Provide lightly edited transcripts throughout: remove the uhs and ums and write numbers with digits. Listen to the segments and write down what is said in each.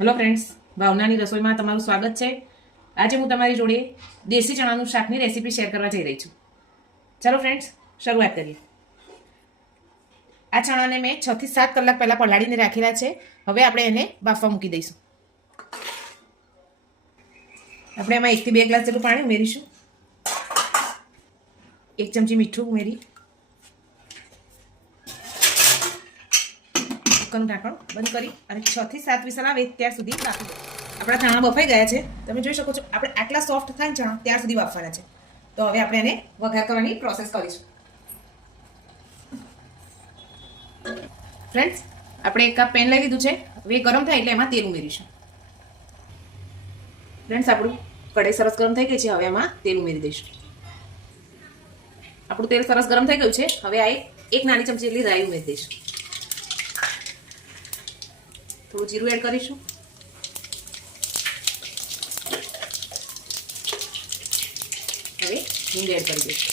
Hello friends, ભાવનાની રસોઈમાં તમારું સ્વાગત છે. આજે હું તમારી જોડે દેશી ચણાનું શાકની રેસીપી શેર કરવા જઈ રહી છું. ચાલો ફ્રેન્ડ્સ, શરૂઆત કરીએ. આ ચણાને મેં 6 થી 7 કલાક પહેલાં પલાળીને રાખેલા છે. હવે આપણે એને બાફવા મૂકી દઈશું. આપણે એમાં 1 થી 2 ગ્લાસ જેટલું પાણી ઉમેરીશું. 1 ચમચી મીઠું ઉમેરી કુકરનું ઢાંકણ બંધ કરી અને 6 થી 7 વિસલ આવે ત્યાર સુધી બાફી દો. આપણા ચણા બફાઈ ગયા છે. તમે જોઈ શકો છો. આપણે આટલા સોફ્ટ થાય ને ચણા ત્યાર સુધી બાફવાના છે. તો હવે આપણે એને વઘાર કરવાની પ્રોસેસ કરીશું. ફ્રેન્ડ્સ, આપણે 1 કપ પેન લઈ લીધું છે. હવે ગરમ થાય એટલે એમાં તેલ ઉમેરીશું. ફ્રેન્ડ્સ, આપણું કઢાઈ સરસ ગરમ થઈ ગઈ છે. હવે એમાં તેલ ઉમેરી દઈશું. આપણું તેલ સરસ ગરમ થઈ ગયું છે. હવે આ 1 નાની ચમચી જેટલી રાઈ ઉમેરી દઈશું. થોડું જીરું એડ કરીશું. હવે હિંગ એડ કરી દઈશું.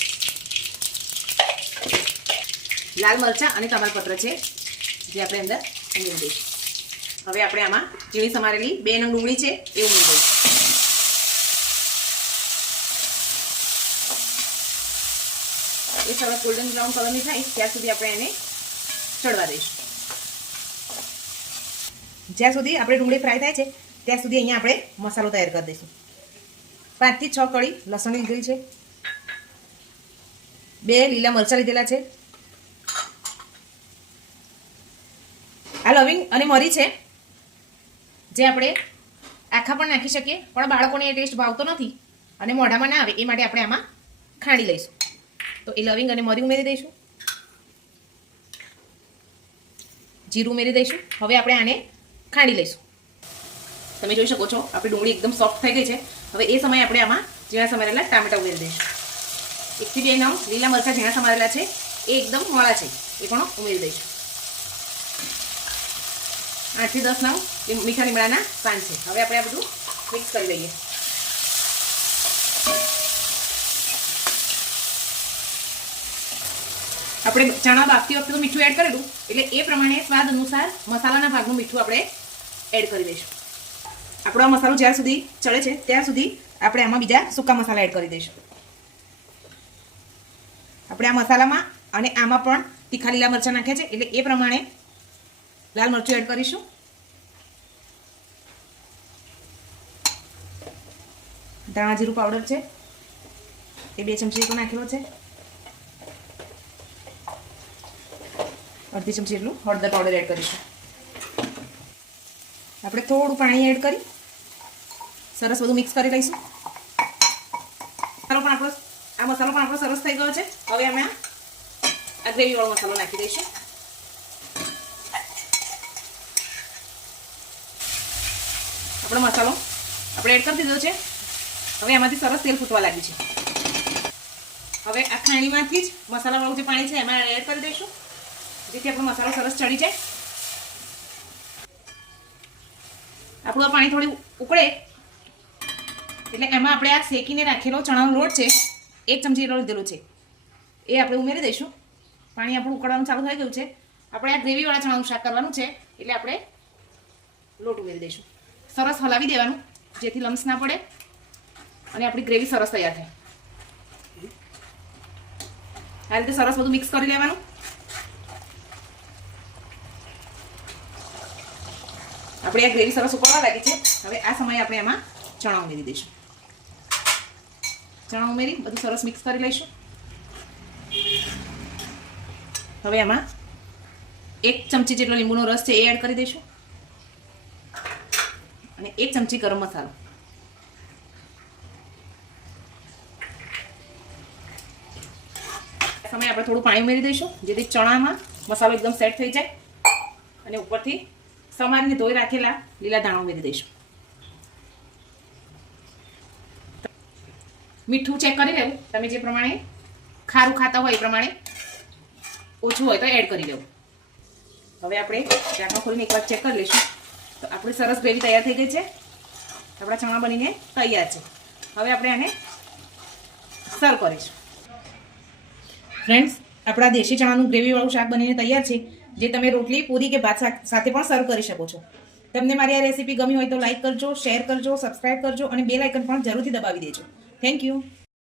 લાલ મરચાં અને તમાલપત્ર છે જે આપણે અંદર ઉમેરી દઈશું. હવે આપણે આમાં ઝીણી સમારેલી 2 નંગ ડુંગળી છે એ ઉમેરી દઈશું. એ સરસ ગોલ્ડન બ્રાઉન કલરની થાય ત્યાં સુધી આપણે એને ચડવા દઈશું. જ્યાં સુધી આપણે ડુંગળી ફ્રાય થાય છે ત્યાં સુધી અહીંયા આપણે મસાલો તૈયાર કરી દઈશું. 5 થી 6 કળી લસણ લીધેલી છે. 2 લીલા મરચાં લીધેલા છે. આ લવિંગ અને મરી છે જે આપણે આખા પણ નાખી શકીએ, પણ બાળકોને એ ટેસ્ટ ભાવતો નથી અને મોઢામાં ના આવે એ માટે આપણે આમાં ખાંડી લઈશું. તો એ લવિંગ અને મરી ઉમેરી દઈશું. જીરું ઉમેરી દઈશું. હવે આપણે આને ખાંડી લઈશું. તમે જોઈ શકો છો આપણી ડુંગળી એકદમ સોફ્ટ થઈ ગઈ છે. હવે એ સમયે આપણે આમાં ઝીણા સમારેલા ટામેટા ઉમેરી દઈશું. 1 થી 2 નંગ લીલા મરચાં ઝીણા સમારેલા છે એ એકદમ મોળા છે એ પણ ઉમેરી દઈશું. 8 થી 10 નંગ મીઠા લીમડાના પાન છે. હવે આપણે આ બધું મિક્સ કરી લઈએ. આપણે ચણા બાફતી વખતે તો મીઠું એડ કરેલું એટલે એ પ્રમાણે સ્વાદ અનુસાર મસાલાના ભાગનું મીઠું આપણે એડ કરી દઈશું. આપણો આ મસાલો જ્યાં સુધી ચડે છે ત્યાં સુધી આપણે આમાં બીજા સૂકા મસાલા એડ કરી દઈશું. આપણે આ મસાલામાં અને આમાં પણ તીખા લીલા મરચાં નાખ્યા છે એટલે એ પ્રમાણે લાલ મરચું એડ કરીશું. ધાણા જીરું પાવડર છે એ 2 ચમચી જેટલો નાખેલો છે. અડધી ચમચી જેટલું હળદર પાવડર એડ કરીશું. આપણે થોડું પાણી એડ કરી સરસ બધું મિક્સ કરી લઈશું. આ મસાલો પણ આપણો સરસ થઈ ગયો છે. હવે અમે આ ગ્રેવી વાળો મસાલો નાખી દઈશું. આપણો મસાલો આપણે એડ કરી દીધો છે. હવે આમાંથી સરસ તેલ ફૂટવા લાગ્યું છે. હવે આ ખાણીમાંથી જ મસાલાવાળું જે પાણી છે એમાં એડ કરી દઈશું જેથી આપણો મસાલો સરસ ચડી જાય. આપણું આ પાણી થોડું ઉકળે એટલે એમાં આપણે આ શેકીને રાખેલો ચણાનો લોટ છે 1 ચમચી જેટલો લીધેલો છે એ આપણે ઉમેરી દઈશું. પાણી આપણું ઉકળવાનું ચાલુ થઈ ગયું છે. આપણે આ ગ્રેવીવાળા ચણાનું શાક કરવાનું છે એટલે આપણે લોટ ઉમેરી દઈશું. સરસ હલાવી દેવાનું જેથી લમ્સ ના પડે અને આપણી ગ્રેવી સરસ તૈયાર થાય. આ રીતે સરસ બધું મિક્સ કરી લેવાનું. આપણે આ ગ્રેવી સરસ ઉકળવા લાગી છે. હવે આ સમયે આપણે એમાં ચણા ઉમેરી દઈશું. ચણા ઉમેરી બધું સરસ મિક્સ કરી લઈશું. હવે એમાં 1 ચમચી જેટલો લીંબુનો રસ છે એ એડ કરી દઈશું અને 1 ચમચી ગરમ મસાલો. આ સમયે આપણે થોડું પાણી ઉમેરી દઈશું જેથી ચણામાં મસાલો એકદમ સેટ થઈ જાય અને ઉપરથી સમારીને ધોઈ રાખેલા લીલા ધાણા ઉમેરી દઈશું. મીઠું ચેક કરી લેવું. તમે જે પ્રમાણે ખારું ખાતા હોય એ પ્રમાણે, ઓછું હોય તો એડ કરી લેવું. હવે આપણે ઢાંકણ ખોલીને એકવાર ચેક કરી લઈશું. તો આપણી સરસ ગ્રેવી તૈયાર થઈ ગઈ છે. આપણા ચણા બનીને તૈયાર છે. હવે આપણે આને સર્વ કરીશું. ફ્રેન્ડ્સ, આપણા દેશી ચણાનું ગ્રેવીવાળું શાક બનીને તૈયાર છે જે તમે રોટલી પૂરી કે ભાત સાથે પણ સર્વ કરી શકો છો. તમને મારી આ રેસીપી ગમી હોય તો લાઈક કરજો, શેર કરજો, સબસ્ક્રાઇબ કરજો અને બેલ આઇકન પણ જરૂરથી દબાવી દેજો. Thank you.